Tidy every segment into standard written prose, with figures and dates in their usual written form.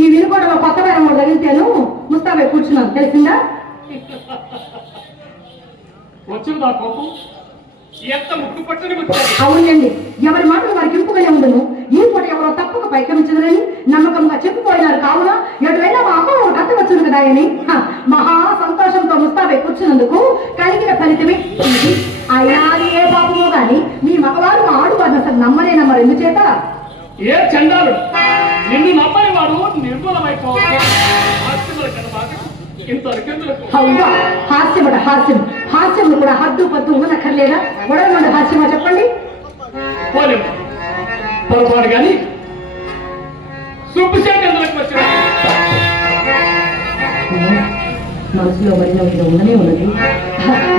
ఈ వినుకోవడంలో కొత్త వేరం కూడా తగిలితేను ముస్తాబే కూర్చున్నాను, తెలిసిందా? వచ్చిందా కోపం? ఎంత ముక్కు పట్టని అవునండి, ఎవరి మాటలు వారికి ఇంపుగానే ఉండను. ఈ పూట ఎవరో తప్పక పైకమించదని నమ్మకంగా చెప్పిపోయినారు. కావున ఎటువైనా మా అమ్మ ఒక కథ వచ్చును కదా అని మహా సంతోషంతో ముస్తాబే కూర్చున్నందుకు కలిగిన ఫలితమే ఇది. అయినా ఏ పాపమో గాని మీ మగవారు మా ఆడువారిని అసలు నమ్మనే నమ్మరు. ఎందుచేత ఏ చండాలు నిన్ను నమ్మని వాడు నిర్మూలమైపోవాలి. హాస్యమట హాస్యం, హాస్యం కూడా హద్దు పద్దు ఉండనక్కర్లేదా? గొడవ హాస్యమా చెప్పండి. పొరపాటు కానీ మనసులో మరిన ఉండనే ఉన్నది.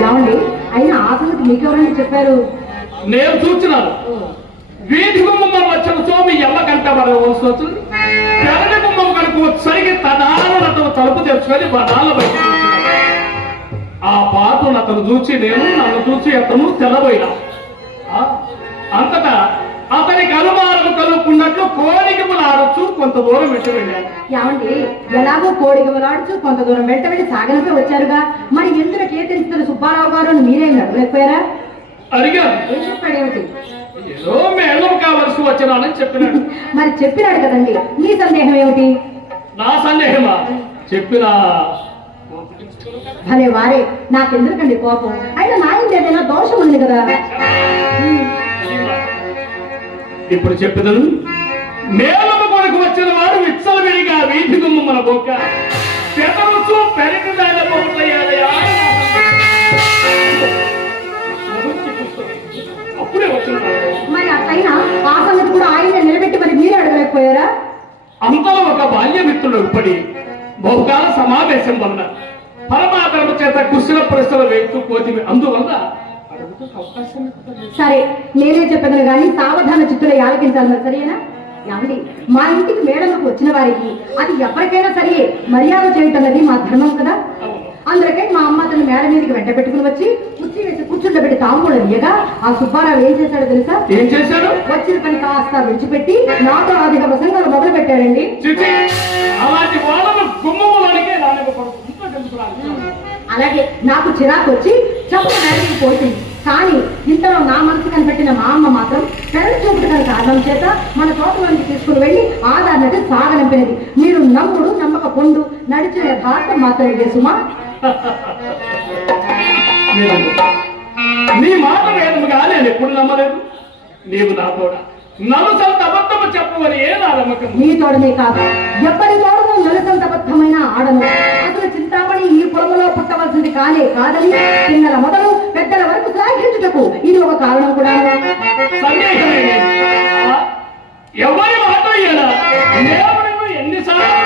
ఏమండి, అయినా ఆ సంగతి మీకెవరైనా చెప్పారు? నేను చూస్తున్నాను. వీధి గుమ్మం వచ్చిన సోమి ఎమ్మకంట వలసి వచ్చింది. పెరటి గుమ్మం కనుక సరిగి తనాలను తలుపు తెచ్చుకొని బనాల బయట ఆ పాటను అతను చూసి నేను, నన్ను చూసి అతను తెల్లబోయినా. అంతటా అతనికి అనుమానం కలుపుకున్నట్లు కోడిగములాడచ్చు కొంత దూరం వెంట వెళ్ళాను. ఏమండి, ఎలాగో కోడిగములాడచ్చు కొంత దూరం వెంట వెళ్ళి సాగనపై వచ్చారుగా, మరి ఎందుకు కేతిస్తున్న సుబ్బారావు గారు అని మీరేం అడగలేకపోయారా? అడిగాను. చెప్పాడేమిటి? ఏదో మేళం కావలసి వచ్చినానని చెప్పినాడు. మరి చెప్పినాడు కదండి, నీ సందేహం ఏమిటి? నా సందేహమా? చెప్పినా భలే వారే, నాకెందుకండి కోపం? అయినా నాయన ఏదైనా దోషం ఉంది కదా. ఇప్పుడు చెప్పదను. మేళమ కొరకు వచ్చిన వాడు విచ్చల విడిగా వీధి గుమ్మ మన బొక్క పెదవచ్చు పెరటి అప్పుడే వచ్చిన మరి అట్లయినా ఆ సంగతి కూడా ఆయన నిలబెట్టి మరి మీరే అడగలేకపోయారా? అంతలో ఒక బాల్య మిత్రుడు ఉప్పడి బహుకాల సమావేశం వలన పరమాత్మ చేత కుశల ప్రశ్నలు వేస్తూ పోతివి. అందువల్ల సరే, నేనే చెప్పగలను గాని సావధాన చిత్తులు ఆలకించాలి. సరేనా? ఏమండి, మా ఇంటికి మేడలకు వచ్చిన వారికి అది ఎవరికైనా సరే మర్యాద చేయటం అనేది మా ధర్మం కదా. అందుకే మా అమ్మ తన మేడ మీదకి వెంట పెట్టుకుని వచ్చి కుర్చీ వేసి కూర్చుండబెట్టి తాంబూలం ఇయ్యగా ఆ సుబ్బారావు ఏం చేశాడో తెలుసా? ఏం చేశాడు? వచ్చిన పని కాస్త విడిచిపెట్టి నాతో అధిక ప్రసంగాలు మొదలు పెట్టాడండి. అలాగే నాకు చిరాకు వచ్చి చెప్పు మేడకి పోతుంది. కానీ ఇంతలో నా మనసు కనిపెట్టిన మా అమ్మ మాత్రం పెరటి చూపుడు గల కారణం చేత మన తోటలోంచి తీసుకుని వెళ్ళి ఆధారనట్టు సాగనంపినది. మీరు నమ్ముడు నమ్మక పొండు నడిచిన యథార్థం మాత్రమే సుమా. నీ మాట వేదము కానీ నేను ఎప్పుడు నమ్మలేదు. నీవు నా తోడ నలుసంత అబద్ధము చెప్పవని ఏ నా నమ్మకం? నీ తోడనే కాదు, ఎప్పటి తోడను నలుసంత అబద్ధమైన ఆడను. అసలు చింతామణి ఈ పొలంలో పుట్టవలసింది కాదని పిల్లల మొదలు పెద్దల వరకు శ్లాఘించుటకు ఇది ఒక కారణం కూడా. సందేహమే. ఎవరి మాట ఎన్నిసార్లు